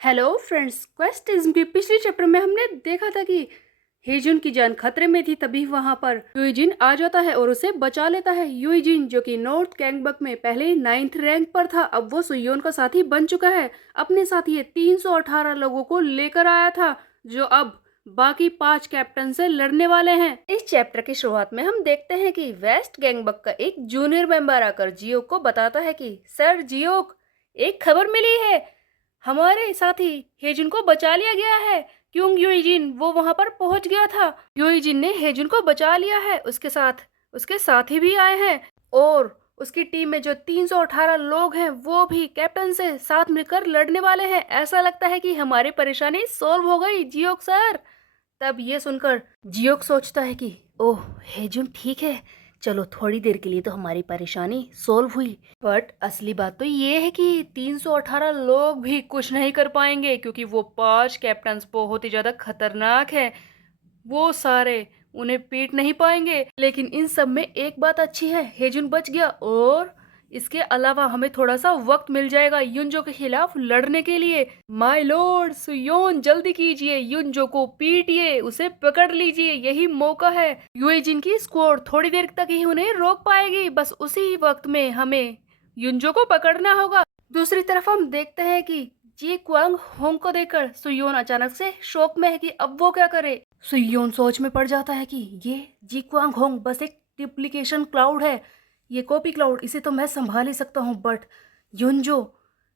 Hello friends, quest ism की पिछले chapter में हमने देखा था कि हेजुन की जान खतरे में थी। तभी वहां पर यूइजिन आ जाता है और उसे बचा लेता है। यूइजिन जो कि नॉर्थ गैंगबक में पहले 9th रैंक पर था, अब वो सुयोन का साथी बन चुका है। अपने साथ ये 318 लोगों को लेकर आया था, जो अब बाकी 5 कैप्टन से लड़ने वाले हैं। इस चैप्टर की शुरुआत में हम देखते हैं कि वेस्ट गैंगबक का एक जूनियर मेंबर आकर जियोक को बताता है कि सर जियोक, एक खबर मिली है, हमारे साथी हेजुन को बचा लिया गया है। क्योंग यूइजिन वो वहां पर पहुंच गया था। यूइजिन ने हेजुन को बचा लिया है, उसके साथ उसके साथी भी आए हैं और उसकी टीम में जो 318 लोग हैं वो भी कैप्टन से साथ मिलकर लड़ने वाले हैं। ऐसा लगता है कि हमारी परेशानी सॉल्व हो गई जियोक सर। तब ये सुनकर जियोक सोचता है कि ओह हेजुन ठीक है, चलो थोड़ी देर के लिए तो हमारी परेशानी सोल्व हुई। बट असली बात तो ये है कि 318 लोग भी कुछ नहीं कर पाएंगे, क्योंकि वो 5 कैप्टन्स बहुत ही ज्यादा खतरनाक हैं। वो सारे उन्हें पीट नहीं पाएंगे। लेकिन इन सब में एक बात अच्छी है, हेजुन बच गया और इसके अलावा हमें थोड़ा सा वक्त मिल जाएगा युनजो के खिलाफ लड़ने के लिए। माय लॉर्ड सुयोन, जल्दी कीजिए, युनजो को पीटिए, उसे पकड़ लीजिए, यही मौका है। यूएजिन की स्क्वाड थोड़ी देर तक ही उन्हें रोक पाएगी, बस उसी वक्त में हमें युनजो को पकड़ना होगा। दूसरी तरफ हम देखते हैं कि जी क्वांग होंग को देखकर सुयोन अचानक से शौक में है कि अब वो क्या करे। सुयोन सोच में पड़ जाता है कि ये जी क्वांग होंग बस एक डिप्लीकेशन क्लाउड है, ये कॉपी क्लाउड, इसे तो मैं संभाल ही सकता हूँ, बट युनजो,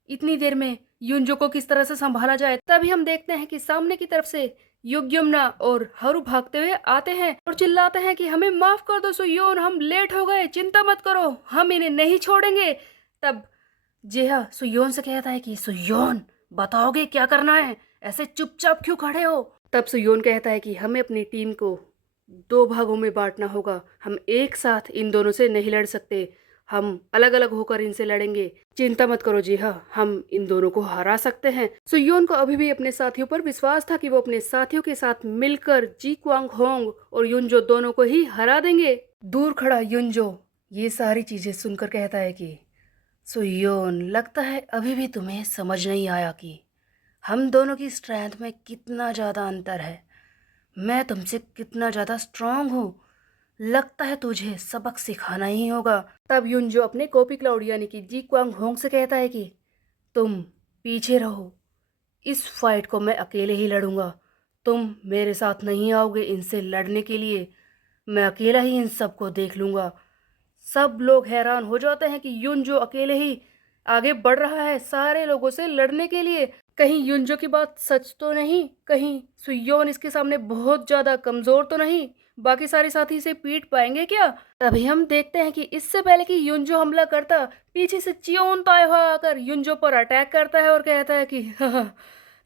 इतनी देर में युनजो को किस तरह से संभाला जाए। तभी हम देखते हैं कि सामने की तरफ से युग्यमुना और हरू भागते हुए आते हैं और चिल्लाते हैं कि हमें माफ कर दो सुयोन, हम लेट हो गए, चिंता मत करो, हम इन्हें नहीं छोड़ेंगे। तब जेहा सुयोन से कहता है कि सुयोन, बताओगे क्या करना है, ऐसे चुपचाप क्यों खड़े हो। तब सुयोन कहता है कि हमें अपनी टीम को 2 भागों में बांटना होगा, हम एक साथ इन दोनों से नहीं लड़ सकते, हम अलग अलग होकर इनसे लड़ेंगे। चिंता मत करो जी, हाँ, हम इन दोनों को हरा सकते हैं। सुयोन को अभी भी अपने साथियों पर विश्वास था कि वो अपने साथियों के साथ मिलकर जी क्वांग होंग और युनजो दोनों को ही हरा देंगे। दूर खड़ा युनजो ये सारी चीजें सुनकर कहता है कि सुयोन, लगता है अभी भी तुम्हें समझ नहीं आया कि हम दोनों की स्ट्रेंथ में कितना ज़्यादा अंतर है। मैं तुमसे कितना ज़्यादा स्ट्रांग हूँ, लगता है तुझे सबक सिखाना ही होगा। तब युनजो अपने कॉपी क्लाउड यानी कि जी क्वांग होंग से कहता है कि तुम पीछे रहो, इस फाइट को मैं अकेले ही लड़ूंगा, तुम मेरे साथ नहीं आओगे इनसे लड़ने के लिए, मैं अकेला ही इन सबको देख लूंगा। सब लोग हैरान हो जाते हैं कि युनजो अकेले ही आगे बढ़ रहा है सारे लोगों से लड़ने के लिए। कहीं युनजो की बात सच तो नहीं, कहीं सुयोन इसके सामने बहुत ज्यादा कमजोर तो नहीं, बाकी सारे साथी इसे पीट पाएंगे क्या। तभी हम देखते हैं कि इससे पहले कि युनजो हमला करता, पीछे से चियोन ताए हुआ आकर युनजो पर अटैक करता है और कहता है कि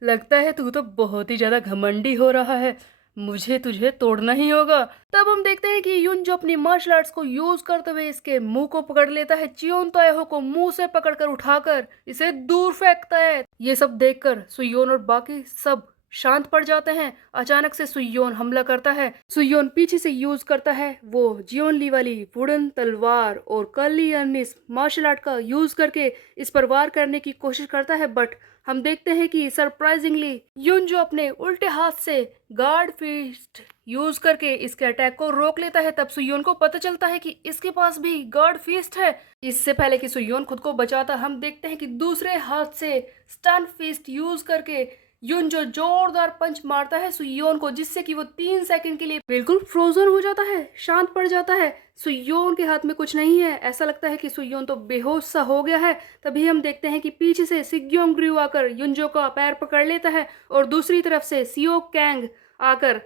लगता है तू तो बहुत ही ज्यादा घमंडी हो रहा है, मुझे तुझे तोड़ना ही होगा। तब हम देखते हैं कि युन जो अपनी मार्शल आर्ट्स को यूज करते हुए इसके मुंह को पकड़ लेता है, चियोन ताएहो को मुंह से पकड़कर उठाकर इसे दूर फेंकता है। ये सब देखकर सुयोन और बाकी सब शांत पड़ जाते हैं। अचानक से सुयोन हमला करता है। सुयोन पीछे से यूज करता है वो जियोन ली वाली वुडन तलवार और कर्ली अर्निस मार्शल आर्ट का यूज करके इस पर वार करने की कोशिश करता है, बट हम देखते हैं कि सरप्राइजिंगली युन जो अपने उल्टे हाथ से गार्ड फिस्ट यूज करके इसके अटैक को रोक लेता है। तब सुयोन को पता चलता है कि इसके पास भी गार्ड फिस्ट है। इससे पहले कि सुयोन खुद को बचाता, हम देखते हैं कि दूसरे हाथ से स्टन फिस्ट यूज करके युन जो जोरदार पंच मारता है सुयोन को, जिससे कि वो 3 सेकंड के लिए बिल्कुल फ्रोजन हो जाता है, शांत पड़ जाता है। सुयोन के हाथ में कुछ नहीं है, ऐसा लगता है कि सुयोन तो बेहोश सा हो गया है। तभी हम देखते हैं कि पीछे से सिग्योंग ग्रू आकर युनजो का पैर पकड़ लेता है और दूसरी तरफ से सियोक कैंग आकर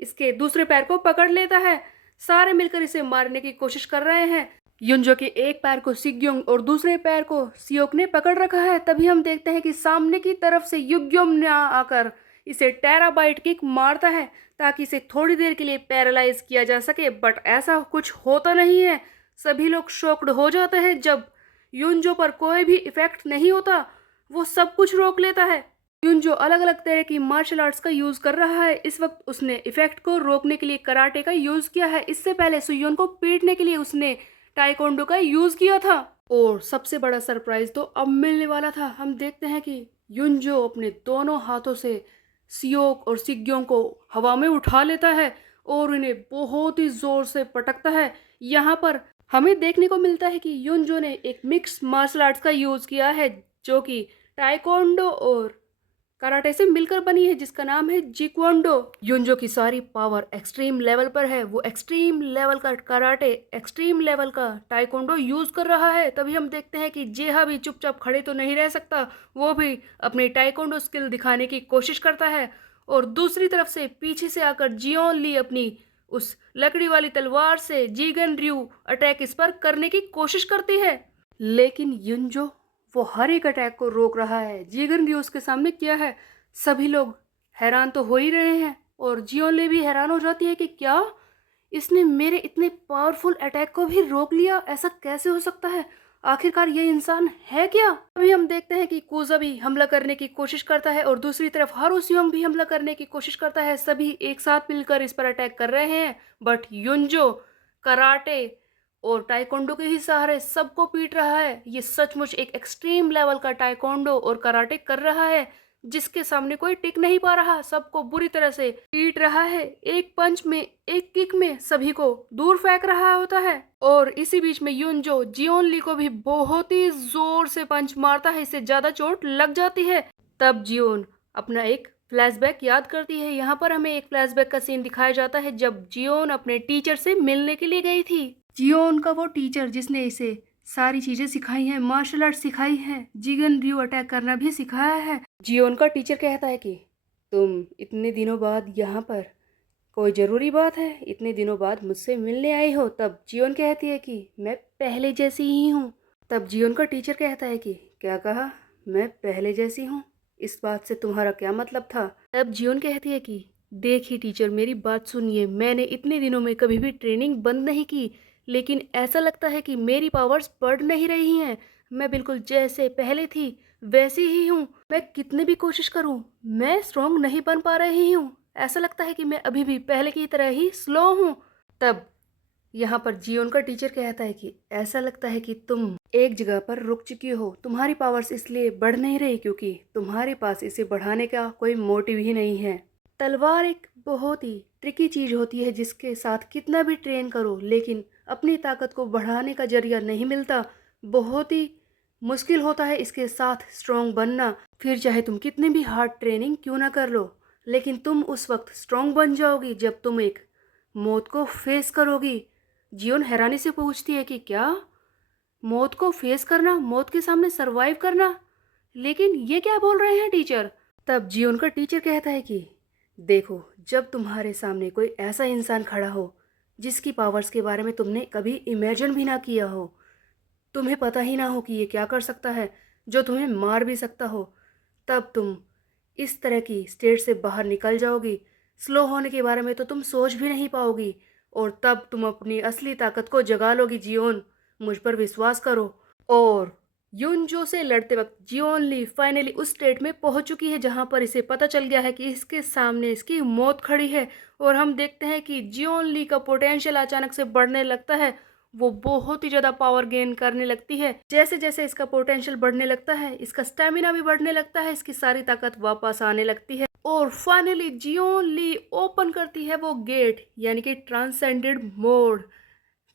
इसके दूसरे पैर को पकड़ लेता है। सारे मिलकर इसे मारने की कोशिश कर रहे हैं। युनजो के एक पैर को सिग्योंग और दूसरे पैर को सियोक ने पकड़ रखा है। तभी हम देखते हैं कि सामने की तरफ से युग्योम ने आकर इसे टेराबाइट किक मारता है ताकि इसे थोड़ी देर के लिए पैरालाइज किया जा सके, बट ऐसा कुछ होता नहीं है। सभी लोग शॉक्ड हो जाते हैं जब युनजो पर कोई भी इफेक्ट नहीं होता, वो सब कुछ रोक लेता है। युनजो अलग अलग तरह की मार्शल आर्ट्स का यूज कर रहा है। इस वक्त उसने इफेक्ट को रोकने के लिए कराटे का यूज किया है, इससे पहले सुयोन को पीटने के लिए उसने टाइकोंडो का यूज किया था। और सबसे बड़ा सरप्राइज तो अब मिलने वाला था। हम देखते हैं कि युनजो अपने दोनों हाथों से सियोक और सिग्यों को हवा में उठा लेता है और उन्हें बहुत ही जोर से पटकता है। यहाँ पर हमें देखने को मिलता है कि युनजो ने एक मिक्स मार्शल आर्ट्स का यूज किया है जो कि टाइकोंडो और कराटे से मिलकर बनी है, जिसका नाम है जिक्वांडो। युनजो की सारी पावर एक्सट्रीम लेवल पर है। वो एक्सट्रीम लेवल का कराटे, एक्सट्रीम लेवल का टाइकोंडो यूज कर रहा है। तभी हम देखते हैं कि जेहा भी चुपचाप खड़े तो नहीं रह सकता, वो भी अपनी टाइकोंडो स्किल दिखाने की कोशिश करता है। और दूसरी तरफ से पीछे से आकर जियोन ली अपनी उस लकड़ी वाली तलवार से जीगन रयू अटैक इस पर करने की कोशिश करती है, लेकिन युनजो वो हर एक अटैक को रोक रहा है। जीगन रयू उसके सामने क्या है? सभी लोग हैरान तो हो ही रहे हैं और जियोनले भी हैरान हो जाती है कि क्या इसने मेरे इतने पावरफुल अटैक को भी रोक लिया, ऐसा कैसे हो सकता है? आखिरकार ये इंसान है क्या? अभी हम देखते हैं कि कुजा भी हमला करने की कोशिश करता है और दूसरी तरफ हारुसियोंग भी हमला करने की कोशिश करता है। सभी एक साथ मिलकर इस पर अटैक कर रहे हैं, बट युनजो कराटे और टाइकोंडो के ही सहारे सबको पीट रहा है। ये सचमुच एक एक्सट्रीम लेवल का टाइकोंडो और कराटे कर रहा है जिसके सामने कोई टिक नहीं पा रहा, सबको बुरी तरह से पीट रहा है। एक पंच में, एक किक में सभी को दूर फेंक रहा होता है। और इसी बीच में युनजो जियोन ली को भी बहुत ही जोर से पंच मारता है, इससे ज्यादा चोट लग जाती है। तब जियोन अपना एक फ्लैशबैक याद करती है। यहाँ पर हमें एक फ्लैशबैक का सीन दिखाया जाता है जब जियोन अपने टीचर से मिलने के लिए गई थी। जियोन का वो टीचर जिसने इसे सारी चीजें सिखाई हैं, मार्शल आर्ट सिखाई है, जिगन रयू अटैक करना भी सिखाया है। जियोन का टीचर कहता है कि तुम इतने दिनों बाद यहाँ पर, कोई ज़रूरी बात है? इतने दिनों बाद मुझसे मिलने आई हो? तब जियोन कहती है कि मैं पहले जैसी ही हूँ। तब जियोन का टीचर कहता है कि क्या कहा? मैं पहले जैसी हूँ? इस बात से तुम्हारा क्या मतलब था? तब जियोन कहती है कि देखिए टीचर, मेरी बात सुनिए, मैंने इतने दिनों में कभी भी ट्रेनिंग बंद नहीं की, लेकिन ऐसा लगता है कि मेरी पावर्स बढ़ नहीं रही हैं। मैं बिल्कुल जैसे पहले थी वैसी ही हूँ। मैं कितने भी कोशिश करूँ, मैं स्ट्रॉन्ग नहीं बन पा रही हूँ। ऐसा लगता है कि मैं अभी भी पहले की तरह ही स्लो हूँ। तब यहाँ पर जियोन का टीचर कहता है कि ऐसा लगता है कि तुम एक जगह पर रुक चुकी हो। तुम्हारी पावर्स इसलिए बढ़ नहीं रही क्योंकि तुम्हारे पास इसे बढ़ाने का कोई मोटिव ही नहीं है। तलवार एक बहुत ही ट्रिकी चीज होती है जिसके साथ कितना भी ट्रेन करो लेकिन अपनी ताकत को बढ़ाने का जरिया नहीं मिलता। बहुत ही मुश्किल होता है इसके साथ स्ट्रॉन्ग बनना। फिर चाहे तुम कितनी भी हार्ड ट्रेनिंग क्यों ना कर लो, लेकिन तुम उस वक्त स्ट्रॉन्ग बन जाओगी जब तुम एक मौत को फेस करोगी। जियोन हैरानी से पूछती है कि क्या मौत को फेस करना, मौत के सामने सरवाइव करना? लेकिन ये क्या बोल रहे हैं टीचर? तब जियोन का टीचर कहता है कि देखो, जब तुम्हारे सामने कोई ऐसा इंसान खड़ा हो जिसकी पावर्स के बारे में तुमने कभी इमेजिन भी ना किया हो, तुम्हें पता ही ना हो कि ये क्या कर सकता है, जो तुम्हें मार भी सकता हो, तब तुम इस तरह की स्टेट से बाहर निकल जाओगी। स्लो होने के बारे में तो तुम सोच भी नहीं पाओगी और तब तुम अपनी असली ताकत को जगा लोगी। जियोन, मुझ पर विश्वास करो। और युनजो से लड़ते वक्त जियोन ली फाइनली उस स्टेट में पहुंच चुकी है जहां पर इसे पता चल गया है कि इसके सामने इसकी मौत खड़ी है। और हम देखते हैं कि जियोन ली का पोटेंशियल अचानक से बढ़ने लगता है। वो बहुत ही ज़्यादा पावर गेन करने लगती है। जैसे जैसे इसका पोटेंशियल बढ़ने लगता है, इसका स्टेमिना भी बढ़ने लगता है, इसकी सारी ताकत वापस आने लगती है। और फाइनली जियोन ली ओपन करती है वो गेट, यानी कि ट्रांसेंडेड मोड।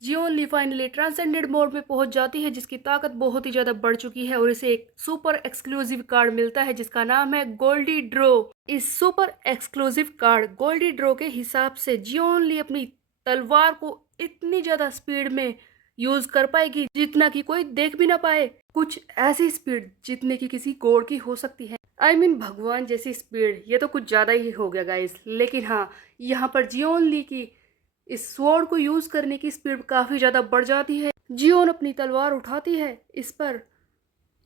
जियोन ली फाइनली ट्रांसेंडेड मोड में पहुंच जाती है जिसकी ताकत बहुत ही ज़्यादा बढ़ चुकी है और इसे एक सुपर एक्सक्लूसिव कार्ड मिलता है जिसका नाम है गोल्डी ड्रो। इस super exclusive card Goldie draw के हिसाब से जियोन ली अपनी तलवार को इतनी ज़्यादा स्पीड में यूज कर पाएगी जितना कि कोई देख भी ना पाए। कुछ ऐसी स्पीड जितने की किसी घोड़ की हो सकती है। भगवान जैसी स्पीड, ये तो कुछ ज़्यादा ही हो गया गाइस। लेकिन हाँ, यहाँ पर जियोन ली की इस स्वॉर्ड को यूज करने की स्पीड काफी ज्यादा बढ़ जाती है। जियोन अपनी तलवार उठाती है इस पर,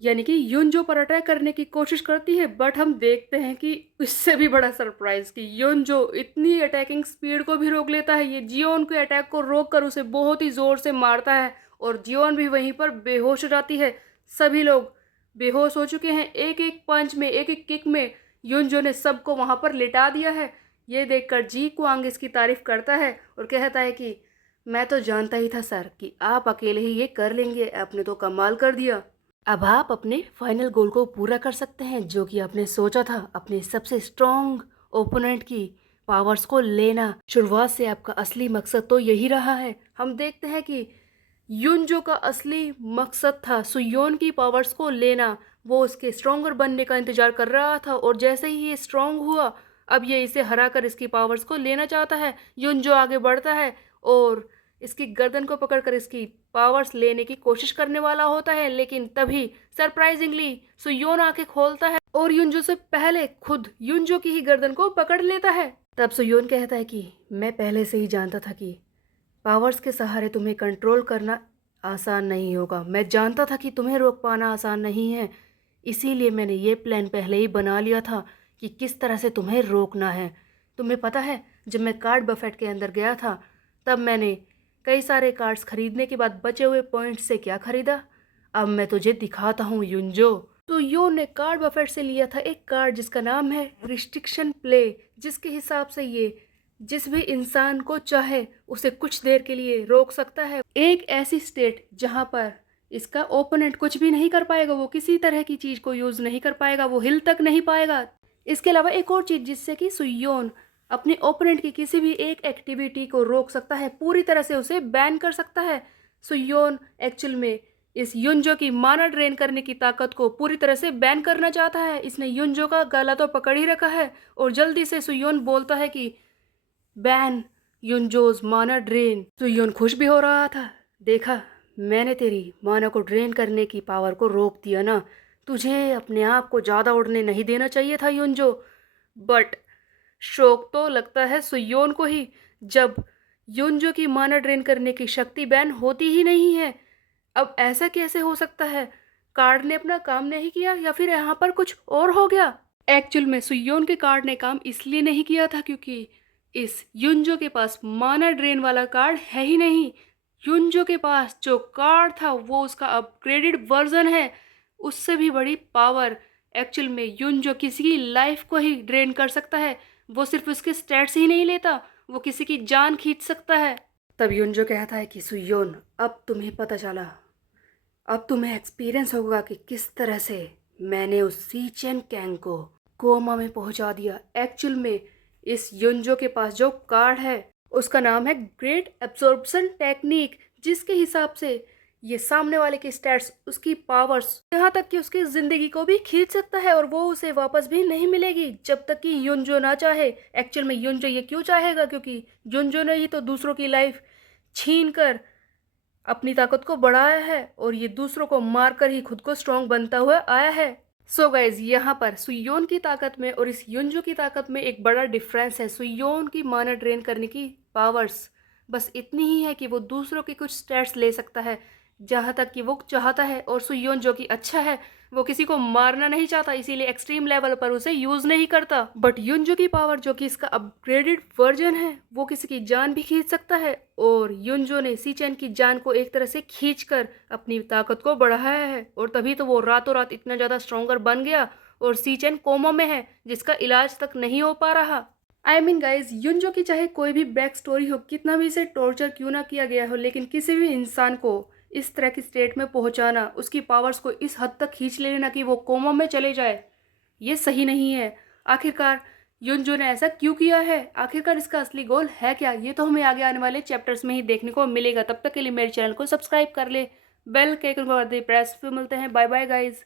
यानी कि युनजो पर अटैक करने की कोशिश करती है, बट हम देखते हैं कि इससे भी बड़ा सरप्राइज कि युनजो इतनी अटैकिंग स्पीड को भी रोक लेता है। ये जियोन के अटैक को रोक कर उसे बहुत ही जोर से मारता है और जियोन भी वहीं पर बेहोश हो जाती है। सभी लोग बेहोश हो चुके हैं। एक एक पंच में, एक एक किक में युनजो ने सबको वहां पर लिटा दिया है। ये देखकर जी क्वांग इसकी तारीफ करता है और कहता है कि मैं तो जानता ही था सर कि आप अकेले ही ये कर लेंगे, आपने तो कमाल कर दिया। अब आप अपने फाइनल गोल को पूरा कर सकते हैं, जो कि आपने सोचा था, अपने सबसे स्ट्रॉन्ग ओपोनेंट की पावर्स को लेना। शुरुआत से आपका असली मकसद तो यही रहा है। हम देखते हैं कि युनजो का असली मकसद था सुयोन की पावर्स को लेना। वो उसके स्ट्रोंगर बनने का इंतजार कर रहा था और जैसे ही ये स्ट्रोंग हुआ, अब ये इसे हराकर इसकी पावर्स को लेना चाहता है। युनजो आगे बढ़ता है और इसकी गर्दन को पकड़कर इसकी पावर्स लेने की कोशिश करने वाला होता है, लेकिन तभी सरप्राइजिंगली सुयोन आंखें खोलता है और युनजो से पहले खुद युनजो की ही गर्दन को पकड़ लेता है। तब सुयोन कहता है कि मैं पहले से ही जानता था कि पावर्स के सहारे तुम्हें कंट्रोल करना आसान नहीं होगा। मैं जानता था कि तुम्हें रोक पाना आसान नहीं है, इसीलिए मैंने ये प्लान पहले ही बना लिया था कि किस तरह से तुम्हें रोकना है। तुम्हें पता है, जब मैं कार्ड बफेट के अंदर गया था, तब मैंने कई सारे कार्ड्स खरीदने के बाद बचे हुए पॉइंट्स से क्या खरीदा, अब मैं तुझे दिखाता हूँ युनजो। तो यो ने कार्ड बफेट से लिया था एक कार्ड जिसका नाम है रिस्ट्रिक्शन प्ले, जिसके हिसाब से ये जिस भी इंसान को चाहे उसे कुछ देर के लिए रोक सकता है। एक ऐसी स्टेट जहां पर इसका ओपोनेंट कुछ भी नहीं कर पाएगा, वो किसी तरह की चीज को यूज नहीं कर पाएगा, वो हिल तक नहीं पाएगा। इसके अलावा एक और चीज जिससे कि सुयोन अपने ओपोनेंट की किसी भी एक एक्टिविटी को रोक सकता है, पूरी तरह से उसे बैन कर सकता है। सुयोन एक्चुअल में इस युनजो की माना ड्रेन करने की ताकत को पूरी तरह से बैन करना चाहता है। इसने युनजो का गला तो पकड़ ही रखा है और जल्दी से सुयोन बोलता है कि बैन युनजोज माना ड्रेन। सुयोन खुश भी हो रहा था। देखा, मैंने तेरी माना को ड्रेन करने की पावर को रोक दिया ना। तुझे अपने आप को ज़्यादा उड़ने नहीं देना चाहिए था युनजो। बट शौक तो लगता है सुयोन को ही, जब युनजो की माना ड्रेन करने की शक्ति बैन होती ही नहीं है। अब ऐसा कैसे हो सकता है? कार्ड ने अपना काम नहीं किया या फिर यहाँ पर कुछ और हो गया? एक्चुअल में सुयोन के कार्ड ने काम इसलिए नहीं किया था क्योंकि इस युनजो के पास माना ड्रेन वाला कार्ड है ही नहीं। युनजो के पास जो कार्ड था वो उसका अपग्रेडेड वर्जन है, उससे भी बड़ी पावर। एक्चुअल में युनजो किसी की लाइफ को ही ड्रेन कर सकता है। वो सिर्फ उसके स्टैट्स ही नहीं लेता, वो किसी की जान खींच सकता है। तब युनजो कहता है कि सुयोन, अब तुम्हें पता चला, अब तुम्हें एक्सपीरियंस होगा कि किस तरह से मैंने उस सी चेन कैंग को कोमा में पहुंचा दिया। एक्चुअल में इस युनजो के पास जो कार्ड है उसका नाम है ग्रेट एब्जॉर्प्शन टेक्निक, जिसके हिसाब से ये सामने वाले के स्टैट्स, उसकी पावर्स, यहाँ तक कि उसकी जिंदगी को भी खींच सकता है और वो उसे वापस भी नहीं मिलेगी जब तक कि युनजो ना चाहे। एक्चुअल में युनजो ये क्यों चाहेगा? क्योंकि युनजो ने ही तो दूसरों की लाइफ छीन कर अपनी ताकत को बढ़ाया है और ये दूसरों को मारकर ही खुद को स्ट्रॉन्ग बनता हुआ आया है। सो गाइज, यहाँ पर सुयोन की ताकत में और इस युनजो की ताकत में एक बड़ा डिफरेंस है। सुयोन की माना ड्रेन करने की पावर्स बस इतनी ही है कि वो दूसरों के कुछ स्टैट्स ले सकता है जहाँ तक कि वो चाहता है, और सुयोन जो कि अच्छा है, वो किसी को मारना नहीं चाहता, इसीलिए एक्सट्रीम लेवल पर उसे यूज नहीं करता। बट युनजो की पावर जो कि इसका अपग्रेडेड वर्जन है, वो किसी की जान भी खींच सकता है और युनजो ने सीचेन की जान को एक तरह से खींचकर अपनी ताकत को बढ़ाया है और तभी तो वो रातों रात इतना ज्यादा स्ट्रॉन्गर बन गया और सीचेन कोमा में है जिसका इलाज तक नहीं हो पा रहा। आई मीन गाइज, युनजो की चाहे कोई भी बैक स्टोरी हो, कितना भी इसे टॉर्चर क्यों ना किया गया हो, लेकिन किसी भी इंसान को इस तरह की स्टेट में पहुंचाना, उसकी पावर्स को इस हद तक खींच लेना कि वो कोमा में चले जाए, ये सही नहीं है। आखिरकार युनजो ने ऐसा क्यों किया है? आखिरकार इसका असली गोल है क्या? ये तो हमें आगे आने वाले चैप्टर्स में ही देखने को मिलेगा। तब तक के लिए मेरे चैनल को सब्सक्राइब कर ले, बेल के आइकन को कर दे प्रेस। फिर मिलते हैं, बाय बाय गाइज।